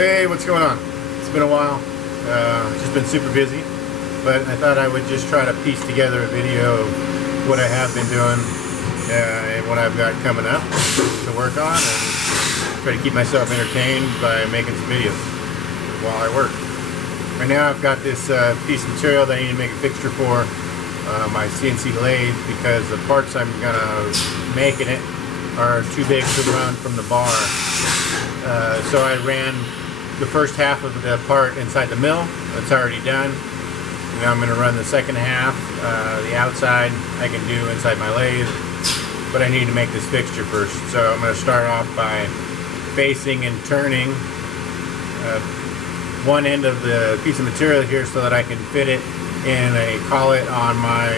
Hey, what's going on? It's been a while. Just been super busy, but I thought I would just try to piece together a video of what I have been doing and what I've got coming up to work on, and try to keep myself entertained by making some videos while I work. Right now I've got this piece of material that I need to make a fixture for my CNC lathe, because the parts I'm gonna make in it are too big to run from the bar. So I ran the first half of the part inside the mill. That's already done. Now I'm going to run the second half. The outside I can do inside my lathe, but I need to make this fixture first. So I'm going to start off by facing and turning one end of the piece of material here so that I can fit it in a collet on my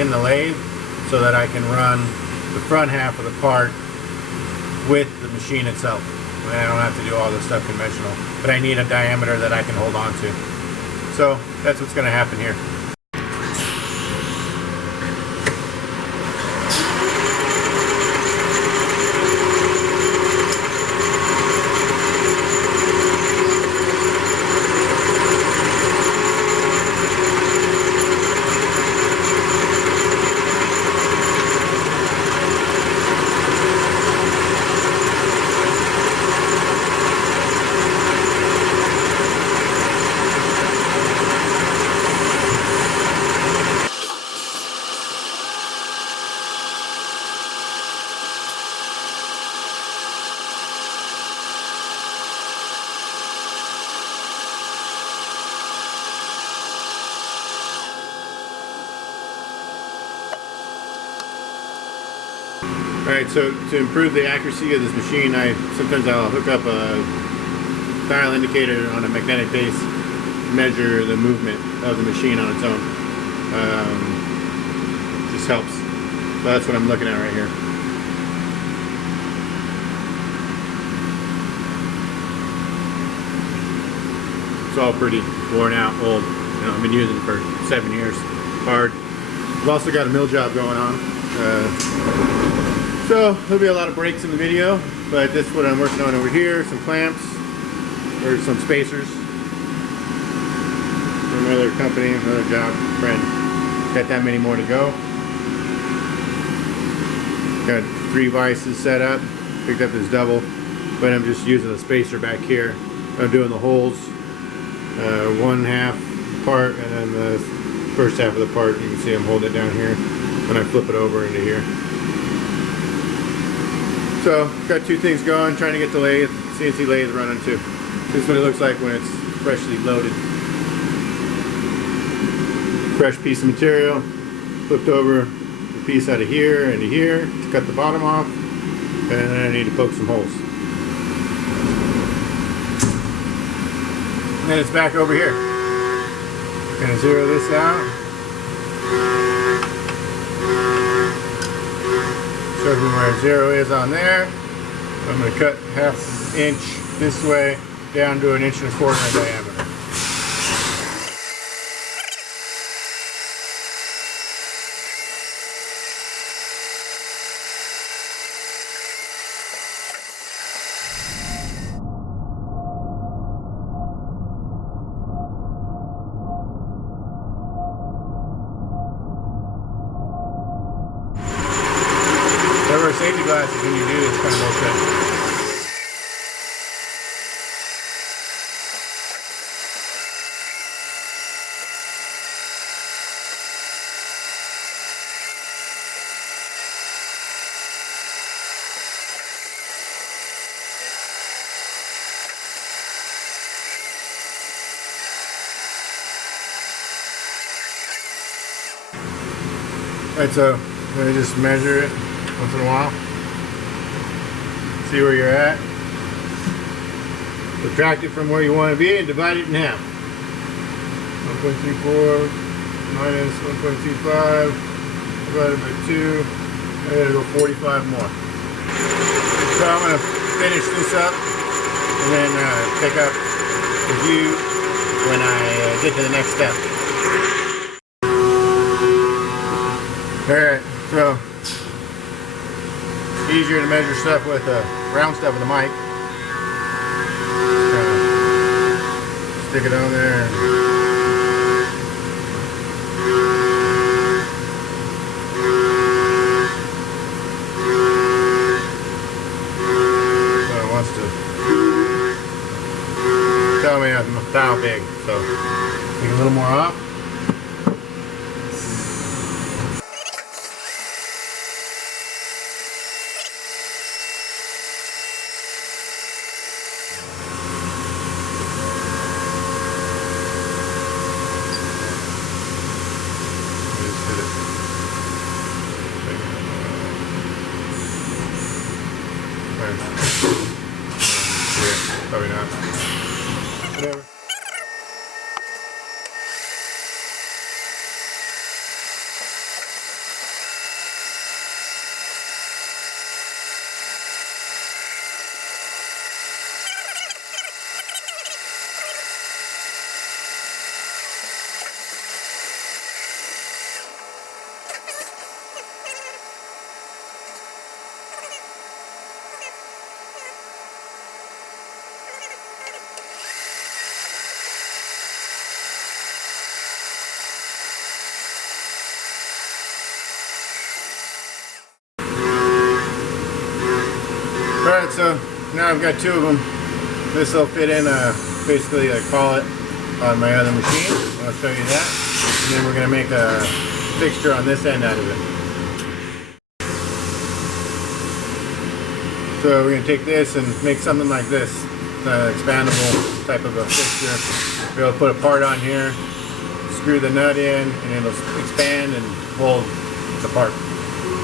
in the lathe, so that I can run the front half of the part with the machine itself. I don't have to do all this stuff conventional, but I need a diameter that I can hold on to. So that's what's going to happen here. Alright, so to improve the accuracy of this machine, sometimes I'll hook up a dial indicator on a magnetic base to measure the movement of the machine on its own. Just helps. So that's what I'm looking at right here. It's all pretty worn out, old. You know, I've been using it for 7 years. Hard. I've also got a mill job going on. So there'll be a lot of breaks in the video, but this is what I'm working on over here. Some clamps, or some spacers from another company, another job, friend. Got that many more to go. Got 3 vices set up. Picked up this double, but I'm just using a spacer back here. I'm doing the holes, one half part, and then the first half of the part. You can see I'm holding it down here, and I flip it over into here. So, got 2 things going, trying to get the lathe, CNC lathe running too. This is what it looks like when it's freshly loaded. Fresh piece of material, flipped over the piece out of here into here to cut the bottom off, and then I need to poke some holes. And then it's back over here. Gonna zero this out. Shows me where 0 is on there. I'm going to cut 1/2 inch this way down to 1 1/4 inches in diameter. Wear safety glasses when you do this kind of bullshit. Alright, so I'm going to just measure it once in a while. See where you're at. Subtract it from where you want to be and divide it in half. 1.34 minus 1.25 divided by 2. I gotta go 45 more. So I'm going to finish this up and then pick up the view when I get to the next step. Alright, so easier to measure stuff with round stuff with a mic. Stick it on there. So it wants to tell me I'm how big. So take a little more off. Probably not. Whatever. Alright, so now I've got two of them. This will fit in basically a collet on my other machine. I'll show you that. And then we're going to make a fixture on this end out of it. So we're going to take this and make something like this. Expandable type of a fixture. We're going to put a part on here, screw the nut in, and it'll expand and hold the part.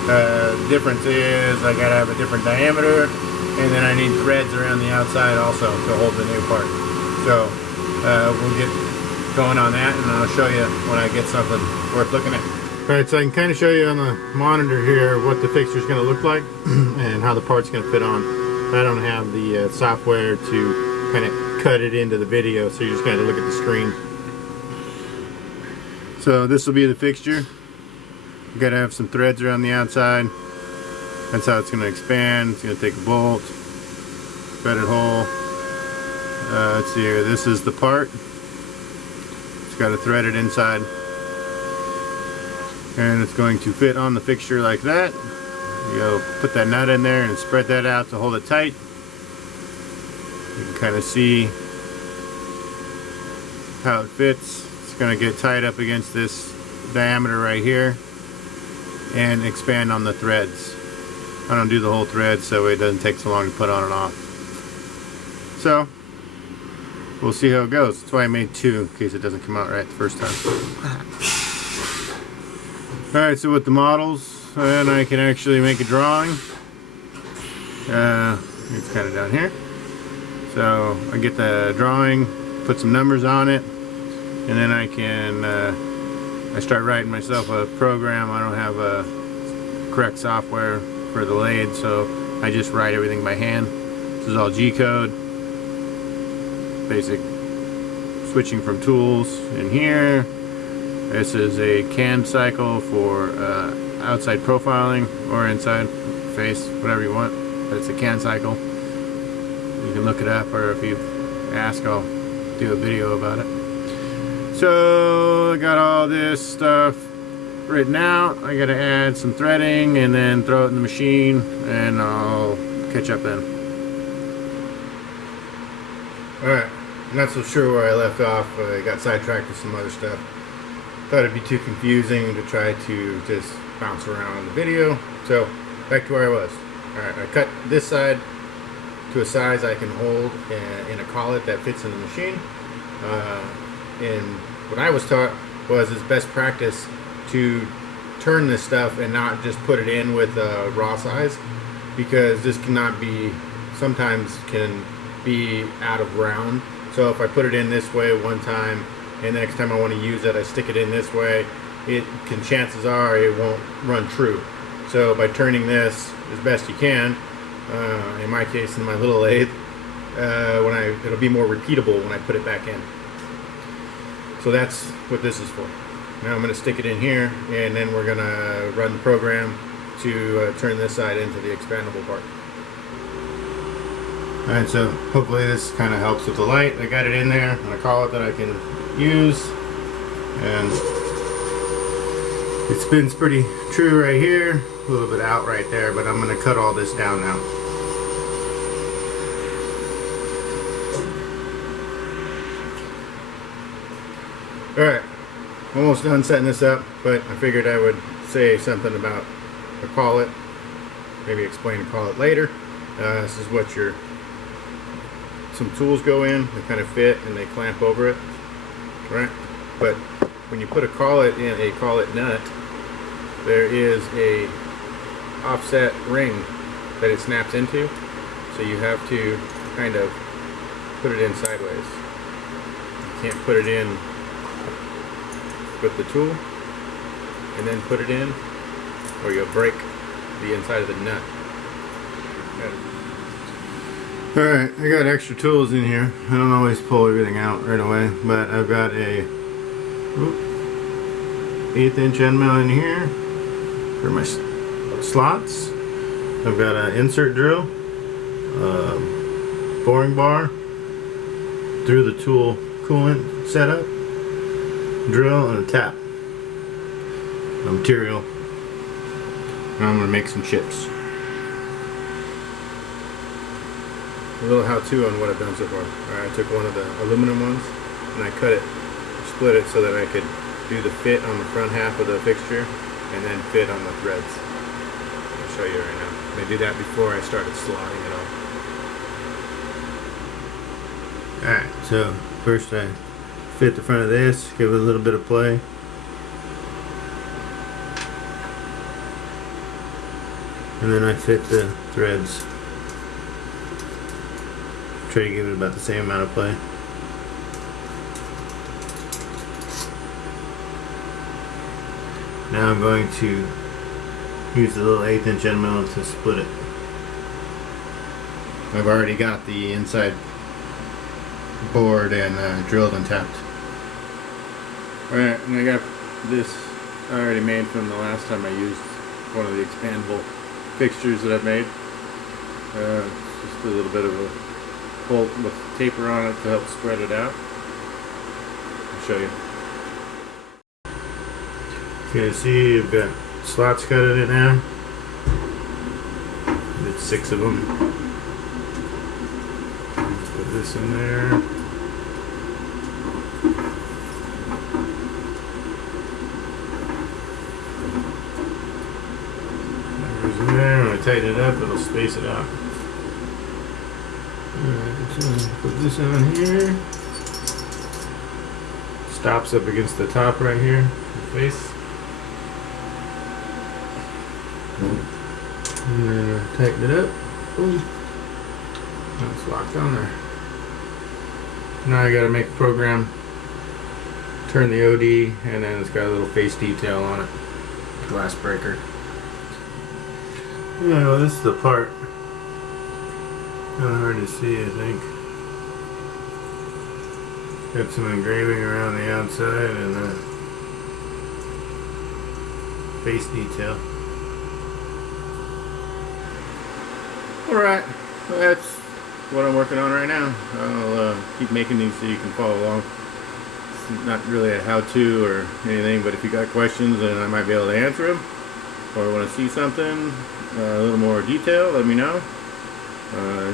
The difference is I gotta have a different diameter, and then I need threads around the outside also to hold the new part. So we'll get going on that, and I'll show you when I get something worth looking at. Alright, so I can kind of show you on the monitor here what the fixture is going to look like and how the part's going to fit on. I don't have the software to kind of cut it into the video, so you're just going to look at the screen. So this will be the fixture. You got to have some threads around the outside. That's how it's going to expand. It's going to take a bolt, thread it hole. Let's see here. This is the part. It's got to thread it inside, and it's going to fit on the fixture like that. You'll put that nut in there and spread that out to hold it tight. You can kind of see how it fits. It's going to get tied up against this diameter right here and expand on the threads. I don't do the whole thread so it doesn't take so long to put on and off. So we'll see how it goes. That's why I made two, in case it doesn't come out right the first time. Alright, so with the models, then I can actually make a drawing. It's kind of down here. So I get the drawing, put some numbers on it, and then I can I start writing myself a program. I don't have a correct software for the lathe, so I just write everything by hand. This is all G-code. Basic switching from tools in here. This is a CAN cycle for outside profiling or inside face, whatever you want. But it's a CAN cycle. You can look it up, or if you ask, I'll do a video about it. So I got all this stuff written out. I gotta add some threading and then throw it in the machine, and I'll catch up then. Alright, I'm not so sure where I left off. I got sidetracked with some other stuff. Thought it'd be too confusing to try to just bounce around on the video. So back to where I was. Alright, I cut this side to a size I can hold in a collet that fits in the machine. And what I was taught was it's best practice to turn this stuff and not just put it in with raw size, because this cannot be, sometimes can be out of round. So if I put it in this way one time and the next time I want to use it I stick it in this way, chances are it won't run true. So by turning this as best you can, in my case in my little lathe, it'll be more repeatable when I put it back in. So that's what this is for. Now I'm going to stick it in here, and then we're going to run the program to turn this side into the expandable part. Alright, so hopefully this kind of helps with the light. I got it in there on a collet that I can use, and it spins pretty true right here, a little bit out right there, but I'm going to cut all this down now. Alright, almost done setting this up, but I figured I would say something about a collet, maybe explain a collet later. This is what some tools go in, they kind of fit and they clamp over it, right? But when you put a collet in a collet nut, there is a offset ring that it snaps into, so you have to kind of put it in sideways. You can't put it in with the tool and then put it in, or you'll break the inside of the nut. Alright, I got extra tools in here. I don't always pull everything out right away, but I've got a 1/8 inch end mill in here for my slots. I've got an insert drill, boring bar, through the tool coolant setup, drill, and a tap. The material. And I'm going to make some chips. A little how-to on what I've done so far. Alright, I took one of the aluminum ones and I cut it, split it so that I could do the fit on the front half of the fixture and then fit on the threads. I'll show you right now. I did that before I started slotting it all. Alright, so first I fit the front of this, give it a little bit of play. And then I fit the threads. Try to give it about the same amount of play. Now I'm going to use the little 1/8 inch end mill to split it. I've already got the inside bored and drilled and tapped. Alright, and I got this already made from the last time I used one of the expandable fixtures that I've made. Just a little bit of a bolt with taper on it to help spread it out. I'll show you. You can see you've got slots cut in it now. Did 6 of them. Put this in there. There's in there. When I tighten it up, it'll space it out. Alright, so put this on here. Stops up against the top right here, the face. And then tighten it up. Boom. And it's locked on there. Now I gotta make a program, turn the OD, and then it's got a little face detail on it. Glass breaker. Yeah, well, this is the part. Kind of hard to see, I think. Got some engraving around the outside and a face detail. Alright, well, that's what I'm working on right now. I'll keep making these so you can follow along. It's not really a how-to or anything, but if you got questions and I might be able to answer them, or want to see something a little more detail, let me know.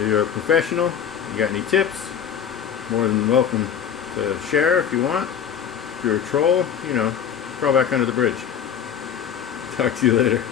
You're a professional, you got any tips, more than welcome to share if you want. If you're a troll, you know, crawl back under the bridge. Talk to you later.